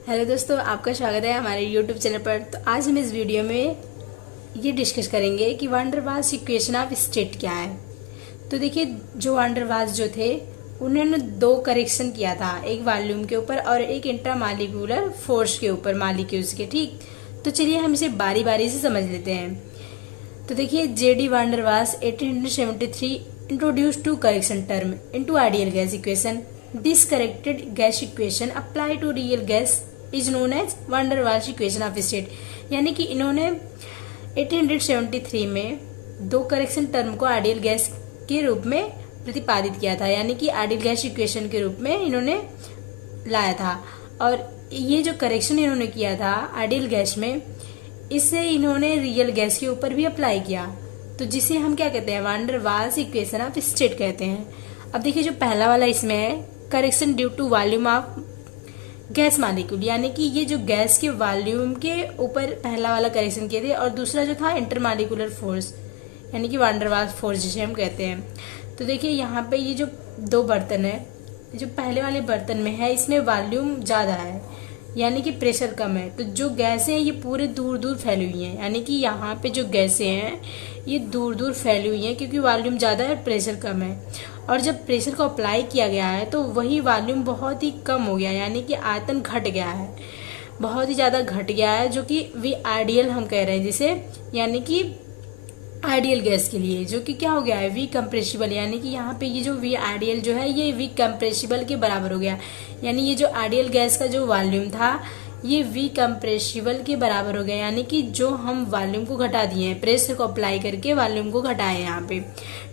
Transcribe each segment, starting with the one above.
Hello दोस्तों, आपका स्वागत है हमारे यूट्यूब चैनल पर। तो आज हम इस वीडियो में ये डिस्कस करेंगे कि van der Waals equation of state क्या है। तो देखिए, जो वान डेर वाल्स जो थे उन्होंने दो करेक्शन किया था, एक वॉल्यूम के ऊपर और एक इंट्रामालिक्यूलर फोर्स के ऊपर मालिक्यूल्स के। ठीक, तो चलिए हम इसे बारी बारी से समझ लेते हैं। तो देखिए, JD one der Waals 1873 introduced two correction term into ideal gas equation. This corrected gas equation applied to real gas is known as van der Waals equation of state. यानी कि इन्होंने 1873 में दो करेक्शन टर्म को ideal gas के रूप में प्रतिपादित किया था, यानी कि आइडियल गैस इक्वेशन के रूप में इन्होंने लाया था। और ये जो करेक्शन इन्होंने किया था आइडियल गैस में, इससे इन्होंने रियल गैस के ऊपर भी अप्लाई किया, तो जिसे हम क्या कहते हैं, van der Waals equation of state कहते हैं। अब देखिए, जो पहला वाला इसमें है correction due to volume of gas molecule, यानी कि ये जो गैस के वॉल्यूम के ऊपर पहला वाला करेक्शन किए थे, और दूसरा जो था इंटरमालिक्यूलर फोर्स, यानी कि वान डेर वाल्स फोर्स जिसे हम कहते हैं। तो देखिए, यहाँ पे ये जो दो बर्तन है, जो पहले वाले बर्तन में है इसमें वॉल्यूम ज़्यादा है, यानी कि प्रेशर कम है। तो जो गैसें हैं ये पूरे दूर दूर फैली हुई हैं, यानी कि यहाँ पे जो गैसें हैं ये दूर दूर फैली हुई हैं, क्योंकि वॉल्यूम ज़्यादा है और प्रेशर कम है। और जब प्रेशर को अप्लाई किया गया है तो वही वॉल्यूम बहुत ही कम हो गया, यानी कि आयतन घट गया है, बहुत ही ज़्यादा घट गया है, जो कि वी आइडियल हम कह रहे हैं जिसे, यानी कि आइडियल गैस के लिए, जो कि क्या हो गया है, वी कंप्रेसिबल। यानी कि यहाँ पे ये जो वी आइडियल जो है ये वी कंप्रेसिबल के बराबर हो गया, यानी ये जो आइडियल गैस का जो वॉल्यूम था ये वी कंप्रेसिबल के बराबर हो गया, यानी कि जो हम वॉल्यूम को घटा दिए हैं, प्रेशर को अप्लाई करके वॉल्यूम को घटाए यहाँ पे।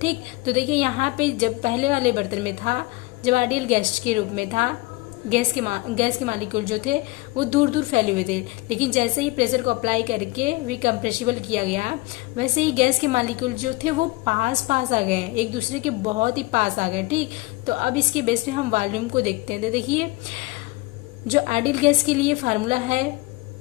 ठीक, तो देखिए यहाँ पे जब पहले वाले बर्तन में था, जब आइडियल गैस के रूप में था, गैस के मालिक्यूल जो थे वो दूर दूर फैले हुए थे, लेकिन जैसे ही प्रेशर को अप्लाई करके वी कंप्रेसिबल किया गया, वैसे ही गैस के मालिक्यूल जो थे वो पास पास आ गए, एक दूसरे के बहुत ही पास आ गए। ठीक, तो अब इसके बेस पे हम वॉल्यूम को देखते हैं। तो देखिए, जो आइडियल गैस के लिए फार्मूला है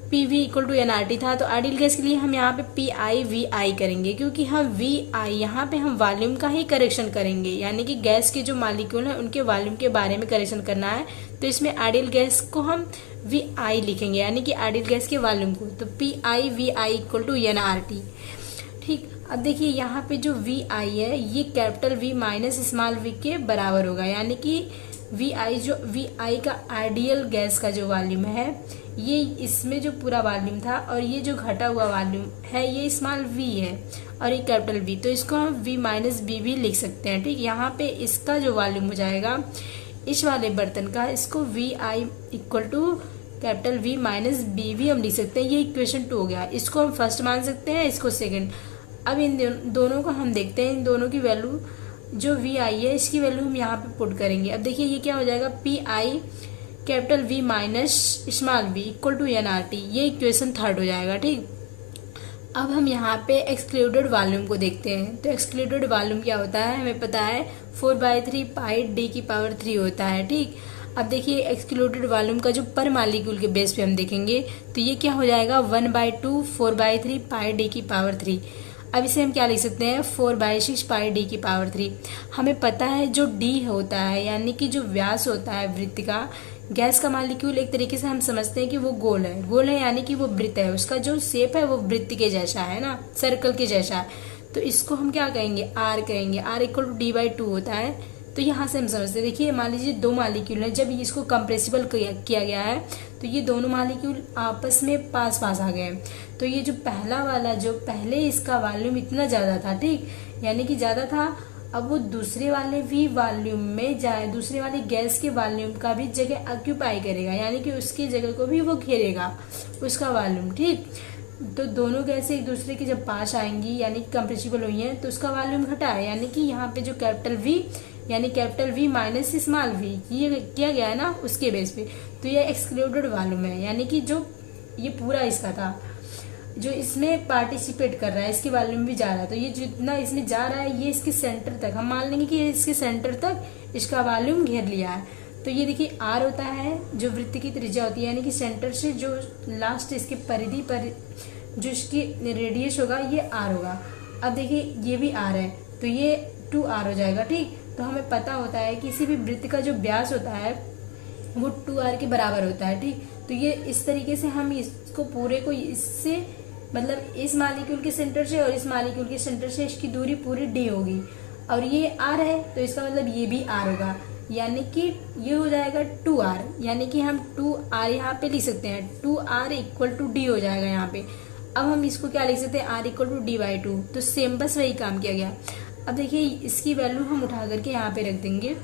P V equal to N R T था, तो आइडियल गैस के लिए हम यहाँ पे पी आई वी आई करेंगे, क्योंकि हम वी आई यहाँ पे हम वॉल्यूम का ही करेक्शन करेंगे, यानी कि गैस के जो मालिक्यूल हैं उनके वॉल्यूम के बारे में करेक्शन करना है। तो इसमें आइडियल गैस को हम वी आई लिखेंगे, यानी कि आइडियल गैस के वॉल्यूम को, तो P I V I equal to N R T. ठीक, अब देखिए यहाँ पे जो वी आई है ये capital V minus small V के बराबर होगा, यानी कि वी आई, जो वी आई का आइडियल गैस का जो वॉल्यूम है ये इसमें जो पूरा वॉल्यूम था, और ये जो घटा हुआ वॉल्यूम है ये स्मॉल वी है और ये कैपिटल वी, तो इसको हम वी माइनस बी भी लिख सकते हैं। ठीक, यहाँ पे इसका जो वॉल्यूम हो जाएगा इस वाले बर्तन का, इसको V I equal to capital V minus B भी हम लिख सकते हैं। ये इक्वेशन 2 हो गया, इसको हम फर्स्ट मान सकते हैं, इसको सेकेंड। अब इन दोनों को हम देखते हैं, इन दोनों की वैल्यू, जो वी आई है इसकी वैल्यू हम यहाँ पे पुट करेंगे। अब देखिए ये क्या हो जाएगा, P I capital V minus small V equal to N R T, ये इक्वेशन 3 हो जाएगा। ठीक, अब हम यहाँ पे एक्सक्लूडेड वॉल्यूम को देखते हैं। तो एक्सक्लूडेड वॉल्यूम क्या होता है, हमें पता है 4/3 पाई डी की पावर 3 होता है। ठीक, अब देखिए एक्सक्लूडेड वॉल्यूम का जो पर मालिक्यूल के बेस पे हम देखेंगे तो ये क्या हो जाएगा, 1/2 4/3 पाई डी की पावर 3। अब इसे हम क्या लिख सकते हैं, 4/6 पाई डी की पावर 3। हमें पता है जो डी होता है, यानी कि जो व्यास होता है वृत्त का, गैस का मालिक्यूल एक तरीके से हम समझते हैं कि वो गोल है, गोल है यानी कि वो वृत्त है, उसका जो शेप है वो वृत्त के जैसा है ना, सर्कल के जैसा है। तो इसको हम क्या कहेंगे, आर कहेंगे, आर इक्वल टू डी/2 होता है। तो यहाँ से हम समझते हैं, देखिए मान लीजिए दो मालिक्यूल है, जब इसको कंप्रेसिबल किया गया है तो ये दोनों मालिक्यूल आपस में पास पास आ गए हैं। तो ये जो पहला वाला, जो पहले इसका वॉल्यूम इतना ज़्यादा था, ठीक, यानी कि ज़्यादा था, अब वो दूसरे वाले भी वॉल्यूम में जाए, दूसरे वाले गैस के वॉल्यूम का भी जगह ऑक्यूपाई करेगा, यानी कि उसकी जगह को भी वो घेरेगा उसका वॉल्यूम। ठीक, तो दोनों गैस एक दूसरे के जब पास आएंगी, यानी कंप्रेसिबल हुई हैं, तो उसका वॉल्यूम घटा है, यानी कि यहाँ पे जो कैपिटल वी, यानी capital V minus small V ये किया गया है ना उसके बेस पे, तो ये एक्सक्लूडेड वॉल्यूम है, यानी कि जो ये पूरा इसका था, जो इसमें पार्टिसिपेट कर रहा है, इसकी वॉल्यूम भी जा रहा है, तो ये जितना इसमें जा रहा है ये इसके सेंटर तक, हम मान लेंगे कि ये इसके सेंटर तक इसका वॉल्यूम घेर लिया है। तो ये देखिए आर होता है जो वृत्त की त्रिज्या होती है, यानी कि सेंटर से जो लास्ट इसके परिधि पर जो इसकी रेडियस होगा ये आर होगा। अब देखिए ये भी आर है, तो ये 2r हो जाएगा। ठीक, तो हमें पता होता है किसी भी वृत्त का जो व्यास होता है वो 2r के बराबर होता है। ठीक, तो ये इस तरीके से हम इसको पूरे को इससे मतलब इस मालिक्यूल के सेंटर से और इस मालिक्यूल के सेंटर से इसकी दूरी पूरी d होगी, और ये r है तो इसका मतलब ये भी r होगा, यानी कि ये हो जाएगा 2r, यानी कि हम 2r यहाँ पे लिख सकते हैं, 2r इक्वल टू d हो जाएगा यहाँ पे। अब हम इसको क्या लिख सकते हैं, r इक्वल टू d/2। तो सेम बस वही काम किया गया। अब देखिए इसकी वैल्यू हम उठा करके यहाँ पे रख देंगे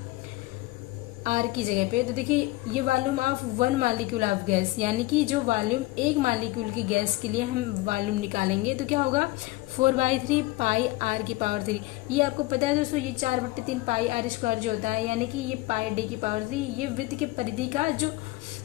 r की जगह पे। तो देखिए ये volume of 1 molecule of gas, यानी कि जो वॉल्यूम एक मॉलिक्यूल की गैस के लिए हम वॉल्यूम निकालेंगे तो क्या होगा 4/3 पाई r की पावर 3। ये आपको पता है दोस्तों, ये 4/3 पाई r² जो होता है, यानी कि ये पाई d की पावर 3, ये वृत्त के परिधि का जो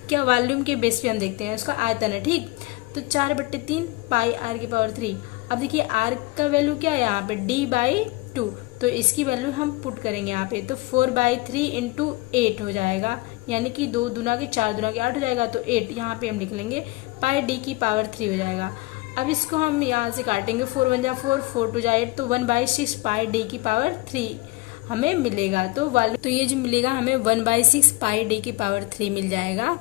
क्या वॉल्यूम के बेस पे हम देखते हैं उसका आयतन है। ठीक, तो 4/3 पाई r की पावर 3। अब देखिए r का वैल्यू क्या है यहाँ पे d/2, तो इसकी वैल्यू हम पुट करेंगे यहाँ पे, तो 4/3 इंटू 8 हो जाएगा, यानी कि 2 दूना के 4 दूना के 8 हो जाएगा, तो 8 यहाँ पे हम लिख लेंगे, पाई d की पावर 3 हो जाएगा। अब इसको हम यहाँ से काटेंगे, 4 1 जा 4, 4 2 जा 8, तो 1/6 पाई d की पावर 3 हमें मिलेगा। तो वॉल्यूम तो ये जो मिलेगा हमें 1/6 पाई d की पावर 3 मिल जाएगा।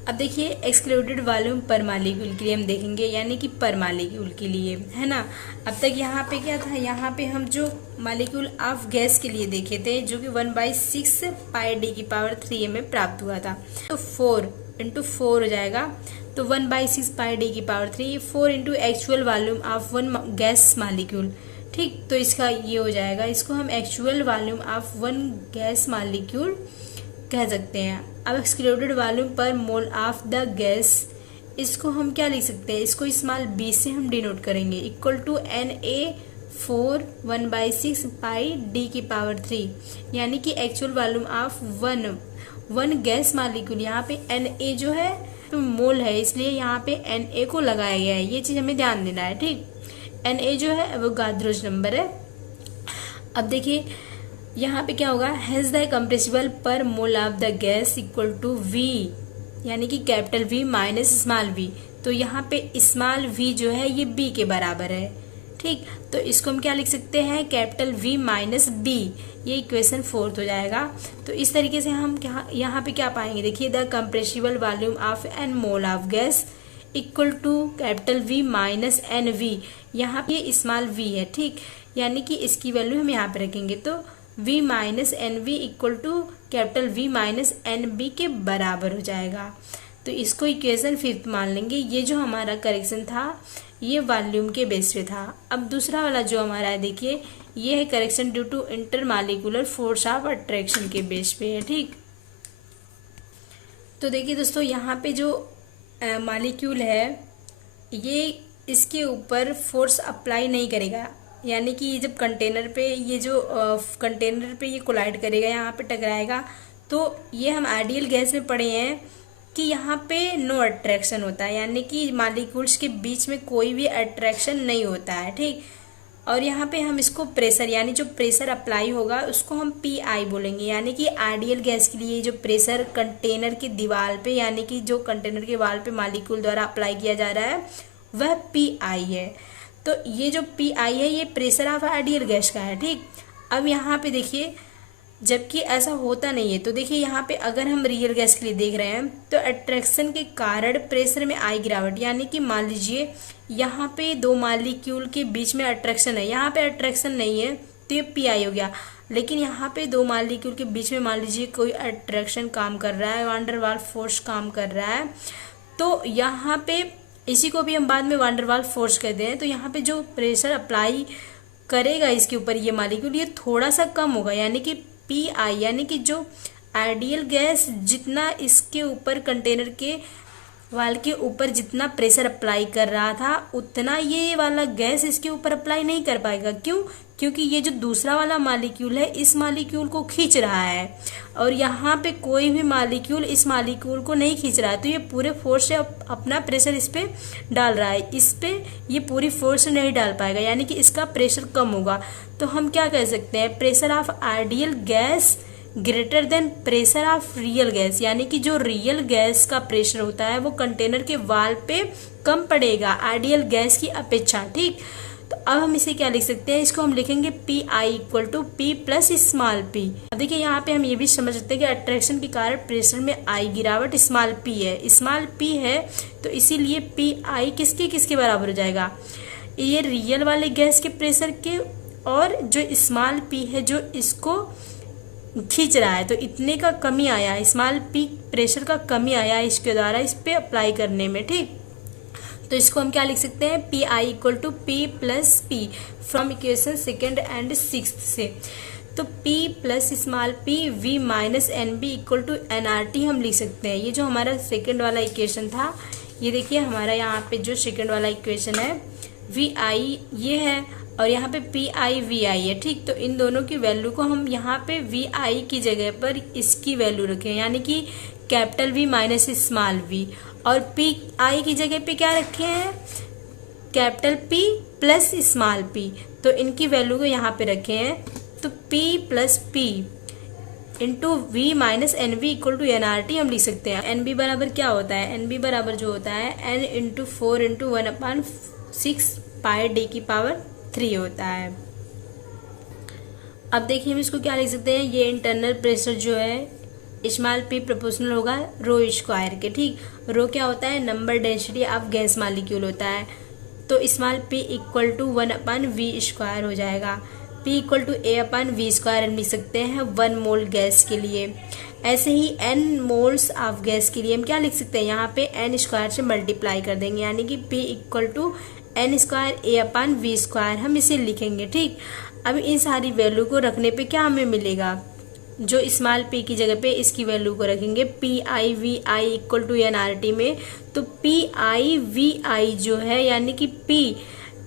अब देखिए एक्सक्लूडेड वॉल्यूम पर मालिक्यूल के लिए हम देखेंगे, यानी कि पर मालिक्यूल के लिए, है ना। अब तक यहाँ पे क्या था, यहाँ पे हम जो मालिक्यूल ऑफ गैस के लिए देखे थे जो कि 1/6 पाई d की पावर 3 हमें प्राप्त हुआ था, तो 4 इंटू 4 हो जाएगा, तो 1/6 पाई d की power 3, 4 into actual volume of 1 gas molecule. ठीक, तो इसका ये हो जाएगा, इसको हम actual volume of 1 gas molecule कह सकते हैं। अब एक्सक्लूडेड वॉल्यूम पर मोल ऑफ द गैस, इसको हम क्या लिख सकते हैं, इसको स्मॉल b से हम डिनोट करेंगे, equal to Na4 1/6 pi d की पावर 3, यानी कि actual volume of 1 gas molecule. यहाँ पे Na जो है तो मोल है, इसलिए यहाँ पे Na को लगाया गया है, ये चीज़ हमें ध्यान देना है। ठीक, Na जो है वो गाद्रोज नंबर है। अब देखिए यहाँ पे क्या होगा, has the compressible per mole of the gas equal to V, यानी कि कैपिटल V माइनस स्मॉल v, तो यहाँ पे स्मॉल v जो है ये b के बराबर है। ठीक, तो इसको हम क्या लिख सकते हैं, कैपिटल V माइनस b, ये इक्वेशन 4 हो जाएगा। तो इस तरीके से हम क्या यहाँ पे क्या पाएंगे, देखिए the compressible volume of N mole of gas equal to capital V minus NV, यहाँ पे स्मॉल v है। ठीक, यानी कि इसकी वैल्यू हम यहाँ पे रखेंगे, तो V minus NV equal to capital V minus NB के बराबर हो जाएगा। तो इसको इक्वेशन 5 मान लेंगे। ये जो हमारा करेक्शन था ये वॉल्यूम के बेस पे था। अब दूसरा वाला जो हमारा है देखिए, ये है correction due to intermolecular force of attraction के बेस पे है। ठीक, तो देखिए दोस्तों यहाँ पे जो मालिक्यूल है ये इसके ऊपर फोर्स अप्लाई नहीं करेगा, यानी कि जब कंटेनर पे ये जो कंटेनर पे ये कोलाइड करेगा, यहाँ पे टकराएगा, तो ये हम आइडियल गैस में पढ़े हैं कि यहाँ पे नो अट्रैक्शन होता है, यानी कि मालिक्यूल्स के बीच में कोई भी अट्रैक्शन नहीं होता है। ठीक, और यहाँ पे हम इसको प्रेशर, यानी जो प्रेशर अप्लाई होगा उसको हम PI बोलेंगे, यानी कि आइडियल गैस के लिए जो प्रेशर कंटेनर की दीवार पे, यानी कि जो कंटेनर के वाल पे मालिक्यूल द्वारा अप्लाई किया जा रहा है वह PI है। तो ये जो PI है ये प्रेशर ऑफ आइडियल गैस का है। ठीक, अब यहाँ पे देखिए जबकि ऐसा होता नहीं है, तो देखिए यहाँ पे अगर हम रियल गैस के लिए देख रहे हैं तो अट्रैक्शन के कारण प्रेशर में आई गिरावट, यानी कि मान लीजिए यहाँ पे दो मालिक्यूल के बीच में अट्रैक्शन है, यहाँ पे अट्रैक्शन नहीं है तो ये PI हो गया, लेकिन यहाँ पे दो मालिक्यूल के बीच में मान लीजिए कोई अट्रैक्शन काम कर रहा है, वान डर वाल्स फोर्स काम कर रहा है, तो यहाँ पे इसी को भी हम बाद में वान डर वाल्स फोर्स कहते हैं। तो यहाँ पे जो प्रेशर अप्लाई करेगा इसके ऊपर ये मालिक्यूल ये थोड़ा सा कम होगा, यानी कि PI, यानी कि जो आइडियल गैस जितना इसके ऊपर कंटेनर के वाल के ऊपर जितना प्रेशर अप्लाई कर रहा था उतना ये वाला गैस इसके ऊपर अप्लाई नहीं कर पाएगा। क्यों? क्योंकि ये जो दूसरा वाला मालिक्यूल है इस मालिक्यूल को खींच रहा है और यहाँ पे कोई भी मालिक्यूल इस मालिक्यूल को नहीं खींच रहा है, तो ये पूरे फोर्स से अपना प्रेशर इस पे डाल रहा है, इस पे ये पूरी फोर्स नहीं डाल पाएगा, यानी कि इसका प्रेशर कम होगा। तो हम क्या कह सकते हैं, pressure of ideal gas greater than pressure of real gas, यानी कि जो रियल गैस का प्रेशर होता है वो कंटेनर के वाल पे कम पड़ेगा आइडियल गैस की अपेक्षा। ठीक, तो अब हम इसे क्या लिख सकते हैं, इसको हम लिखेंगे P I equal to P plus small P. अब देखिए यहाँ पे हम ये भी समझ सकते हैं कि अट्रैक्शन के कारण प्रेशर में आई गिरावट स्मॉल पी है, स्मॉल पी है तो इसीलिए पी आई किसके बराबर हो जाएगा, ये रियल वाले गैस के प्रेशर के, और जो स्मॉल पी है जो इसको खींच रहा है, तो इतने का कमी आया, स्मॉल पी प्रेशर का कमी आया इसके द्वारा इस पे अप्लाई करने में। ठीक, तो इसको हम क्या लिख सकते हैं, P I equal to P plus P from equation second and sixth से। तो P plus small p V minus N B equal to N R T हम लिख सकते हैं। ये जो हमारा सेकेंड वाला इक्वेशन था, ये देखिए हमारा यहाँ पे जो सेकेंड वाला इक्वेशन है वी आई ये है और यहाँ पे पी आई वी आई है। ठीक, तो इन दोनों की वैल्यू को हम यहाँ पे वी आई की जगह पर इसकी वैल्यू रखें, यानी कि capital V minus small V, और पी आई की जगह पे क्या रखे हैं, capital P plus small P, तो इनकी वैल्यू को यहाँ पे रखे हैं। तो P plus P into V minus N B equal to N R T हम लिख सकते हैं। एन बी बराबर क्या होता है, एन बी बराबर जो होता है एन इंटू 4 इंटू 1/6 पाई डी की पावर 3 होता है। अब देखिए हम इसको क्या लिख सकते हैं, ये इंटरनल प्रेशर जो है स्मॉल पी प्रोपोर्शनल होगा रो स्क्वायर के। ठीक, रो क्या होता है, number density of gas molecule होता है, तो small P equal to 1/v square हो जाएगा। P equal to A/v square हम लिख सकते हैं 1 मोल गैस के लिए। ऐसे ही n मोल्स ऑफ गैस के लिए हम क्या लिख सकते हैं, यहाँ पे n स्क्वायर से मल्टीप्लाई कर देंगे, यानी कि P equal to n square A/v square हम इसे लिखेंगे। ठीक, अब इन सारी वैल्यू को रखने पे क्या हमें मिलेगा, जो स्मॉल p की जगह पे इसकी वैल्यू को रखेंगे P I V I equal to N R T में, तो पी आई वी आई जो है यानी कि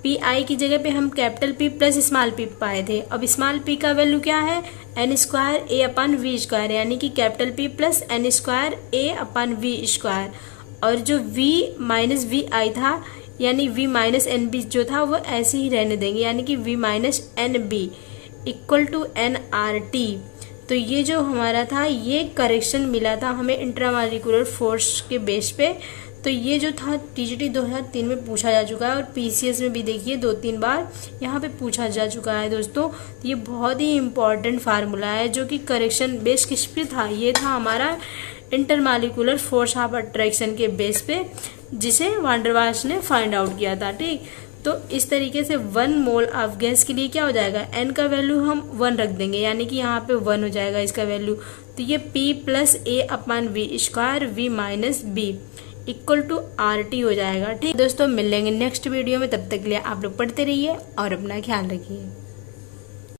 पी आई की जगह पे हम capital P plus small p पाए थे। अब स्मॉल p का वैल्यू क्या है, n स्क्वायर A/v स्क्वायर, यानी कि capital P plus n square A/v square, और जो v माइनस वी आई था यानी v माइनस एन बी जो था वो ऐसे ही रहने देंगे, यानी कि v minus N B equal to N R T. तो ये जो हमारा था ये करेक्शन मिला था हमें इंट्रामॉलिक्यूलर फोर्स के बेस पे। तो ये जो था टीजीटी 2003 में पूछा जा चुका है और पीसीएस में भी देखिए 2-3 बार यहाँ पे पूछा जा चुका है दोस्तों। ये बहुत ही इम्पॉर्टेंट फार्मूला है जो कि करेक्शन बेस किस पे था, ये था हमारा इंटरमॉलिक्यूलर फोर्स ऑफ अट्रैक्शन के बेस पे, जिसे वान डर वाल्स ने फाइंड आउट किया था। ठीक, तो इस तरीके से 1 मोल ऑफ गैस के लिए क्या हो जाएगा, n का वैल्यू हम 1 रख देंगे, यानी कि यहाँ पे 1 हो जाएगा इसका वैल्यू। तो ये P plus A/v square V minus B equal to R T हो जाएगा। ठीक दोस्तों, मिल लेंगे नेक्स्ट वीडियो में, तब तक के लिए आप लोग पढ़ते रहिए और अपना ख्याल रखिए।